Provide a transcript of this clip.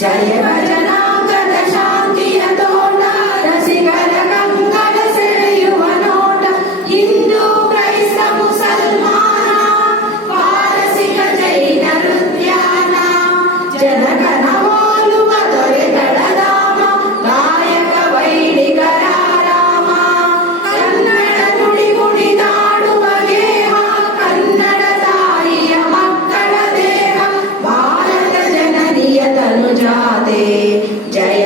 ಜಯ ಭಜನಾಂಗದ ಶಾಂತಿಯ ತೋಟ, ರಸಿಕರ ಕಂಗಳ ಸೆಳೆಯುವ ನೋಟ. ಹಿಂದೂ ಕ್ರೈಸ್ತ ಮುಸಲ್ಮಾನ, ಪಾರಸಿಕ ಜೈನರ ಉದ್ಯಾನ, ಜನಗಣ ಹೋಲುವ ದೊರೆಗಳ ಧಾಮ, ಗಾಯಕ ವೈದಿಕರ ರಾಮ. ಕನ್ನಡ ನುಡಿ ಕುಣಿದಾಡುವ ಗೇಹ, ಕನ್ನಡ ತಾಯಿಯ ಮಕ್ಕಳ ದೇಹ, ಭಾರತ ಜನನಿಯ ತನುಜಾತೆ. ಜಯ